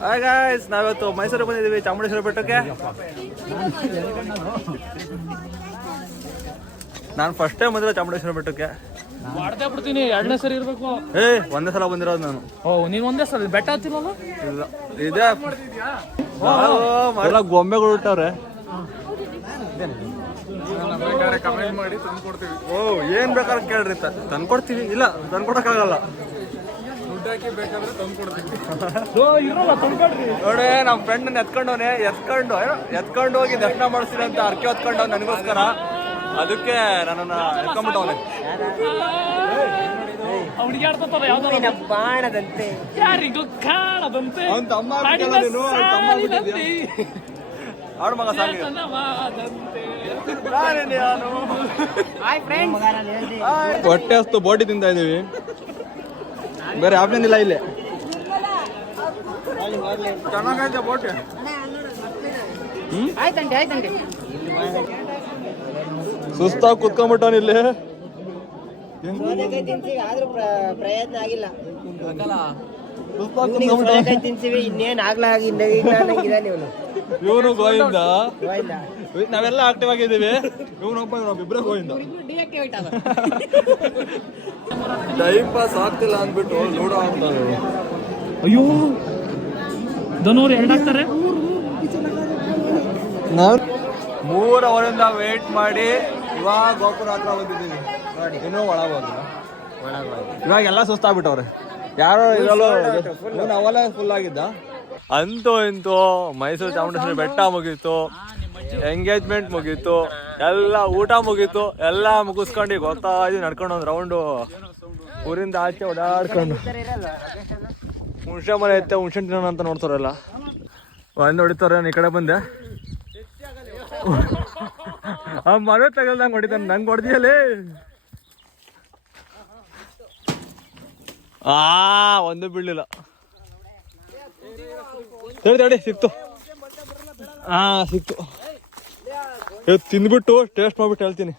Hi guys, ನಾವಿವತ್ತು ಮೈಸೂರಿಗೆ ಬಂದಿದ್ದೀವಿ, ಚಾಮುಂಡೇಶ್ವರಿ ಬೆಟ್ಟಕ್ಕೆ. ನಾನು ಫಸ್ಟ್ ಟೈಮ್ ಬಂದಿರೋ ಚಾಮುಂಡೇಶ್ವರಿ ಬೆಟ್ಟಕ್ಕೆ. ಮಾಡ್ತಾ ಬಿಡ್ತೀನಿ, 2ನೇ ಸರಿ ಇರ್ಬೇಕು. ಒಂದೇ ಸಲ ಬಂದಿರೋದು ನಾನು. ನೀನ್ ಒಂದೇ ಸಲ ಬೆಟ್ಟ ಹತ್ತಿರಲ್ಲ? ಇಲ್ಲ, ಇದೆ ಗೊಂಬೆಗಳು ಇಟ್ಟವ್ರೆ. ಏನ್ ಬೇಕಾದ್ರೆ ಕೇಳ್ರಿ, ತಂದ್ಕೊಡ್ತೀವಿ. ಇಲ್ಲ, ತಂದ್ಕೊಡಕ್ಕಾಗಲ್ಲ. ನೋಡಿ, ನಮ್ಮ ಫ್ರೆಂಡ್ ಎತ್ಕೊಂಡವನೆ, ಎತ್ಕೊಂಡು ಹೋಗಿ ದರ್ಶನ ಮಾಡಿಸ್ತೀನಿ ಅಂತ ಅರ್ಕೆ ಹೊತ್ಕೊಂಡವ್ ನನಗೋಸ್ಕರ. ಅದಕ್ಕೆ ನನ್ನನ್ನ ಎತ್ಕೊಂಡ್ಬಿಟ್ಟವನೆ. ಬಾಣದಂತೆ ಯಾರಿಗೂ ಕಾಣದಂತೆ ಆಡು ಮಗ ಸಾಂಗ್. ಹೊಟ್ಟೆ ಅಷ್ಟು ಬೋಟಿ ತಿಂತಾ ಇದೀವಿ, ಬೇರೆ ಆಪ್ಷನ್ ಇಲ್ಲ ಇಲ್ಲಿ. ಚೆನ್ನಾಗೈತೆ ಬೋಟಿ. ಆಯ್ತಂಡಿ ಸುಸ್ತಾಗಿ ಕುತ್ಕೊಂಡ್ಬಿಟ್ಟವನ್ ಇಲ್ಲಿ. ಆದ್ರೂ ಪ್ರಯತ್ನ ಆಗಿಲ್ಲ. ತಿನ್ಸಿವಿ, ಇನ್ನೇನ್ ಇವನು ಗೋವಿಂದ, ನಾವೆಲ್ಲ ಆಕ್ಟಿವ್ ಆಗಿದ್ದೀವಿ. ಇಬ್ರೇ ಗೋವಿಂದ. ಟೈಮ್ ಪಾಸ್ ಆಗ್ತಿಲ್ಲ ಅಂದ್ಬಿಟ್ಟು ಲೂಡೋ ಆಗ್ತಾರೆ. ಅಯ್ಯೋ, ಧನೂರು 2 ಹಾಕ್ತಾರೆ. ನಾವು 3 ಅವರಿಂದ ವೇಟ್ ಮಾಡಿ ಇವಾಗ ಗೋಪುರ ಹತ್ರ ಬಂದಿದ್ದೀವಿ. ನೋಡಿ, ಇನ್ನೂ ಒಳಗೋದು. ಇವಾಗ ಎಲ್ಲ ಸುಸ್ತಾಗ್ಬಿಟ್ಟವ್ರೆ, ಯಾರೋ ಇರಲ್ಲ. ಅವೆಲ್ಲ ಫುಲ್ ಆಗಿದ್ದ. ಅಂತೂ ಇಂತೂ ಮೈಸೂರು ಚಾಮುಂಡೇಶ್ವರಿ ಬೆಟ್ಟ ಮುಗೀತು, ಎಂಗೇಜ್ಮೆಂಟ್ ಮುಗೀತು, ಎಲ್ಲ ಊಟ ಮುಗೀತು. ಎಲ್ಲ ಮುಗಿಸ್ಕೊಂಡು ಗೊತ್ತಾ ಇದೀವಿ, ನಡ್ಕೊಂಡು ಒಂದು ರೌಂಡು ಊರಿಂದ ಆಚೆ ಓಡಾಡ್ಕೊಂಡು. ಹುಣ್ಸೆ ಮನೆ ಐತೆ, ಹುಣ್ಸೆ ತಿನ್ನೋಣ ಅಂತ ನೋಡ್ತಾರಲ್ಲ, ಒಂದು ಹೊಡಿತಾರೆ. ನಾನು ಈ ಕಡೆ ಬಂದೆ, ಆ ಮನೆ ತಗಲ್ದಂಗೆ ಹೊಡಿತಾನೆ. ನಂಗೆ ಹೊಡೆದಿಯಲೇ. ಒಂದು ಬೀಳಲಿಲ್ಲ. ತಡಿ, ಸಿಕ್ತು. ಸಿಕ್ತು. ತಿಂದ್ಬಿಟ್ಟು ಟೇಸ್ಟ್ ಮಾಡ್ಬಿಟ್ಟು ಹೇಳ್ತೀನಿ.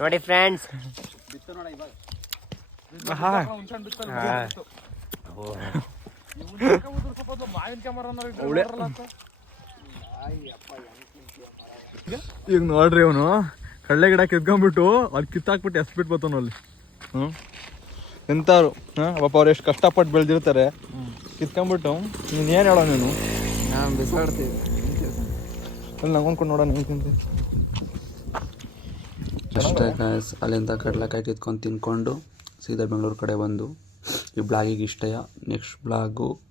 ನೋಡಿ ಫ್ರೆಂಡ್ಸ್, ಈಗ ನೋಡ್ರಿ, ಅವನು ಕಳ್ಳೆ ಗಿಡ ಕಿತ್ಕೊಂಡ್ಬಿಟ್ಟು ಅಲ್ಲಿ ಕಿತ್ತಾಕ್ಬಿಟ್ಟು ಎಸ್ಬಿಟ್ಟು ಬರ್ತಾನ ಅಲ್ಲಿ. ಎಂತಾರು ಪಾಪ ಅವ್ರು ಎಷ್ಟು ಕಷ್ಟಪಟ್ಟು ಬೆಳೆದಿರ್ತಾರೆ, ಕಿತ್ಕೊಂಡ್ಬಿಟ್ಟು. ನೀನು ಏನು ಹೇಳೋ, ನೀನು ನಾನು ಬಿಸಾಡ್ತೀವಿ ಅಲ್ಲಿ ನಂಗೊಂಡ್ಕೊಂಡು ನೋಡೋಣ. ಅಷ್ಟೇ ಗಾಯ್ಸ್, ಅಲ್ಲಿಂದ ಕಡಲೆಕಾಯಿ ಕಿತ್ಕೊಂಡು ತಿನ್ಕೊಂಡು ಸೀದಾ ಬೆಂಗಳೂರು ಕಡೆ ಬಂದು. ಈ ಬ್ಲಾಗಿಗೆ ಇಷ್ಟಯ. Next blog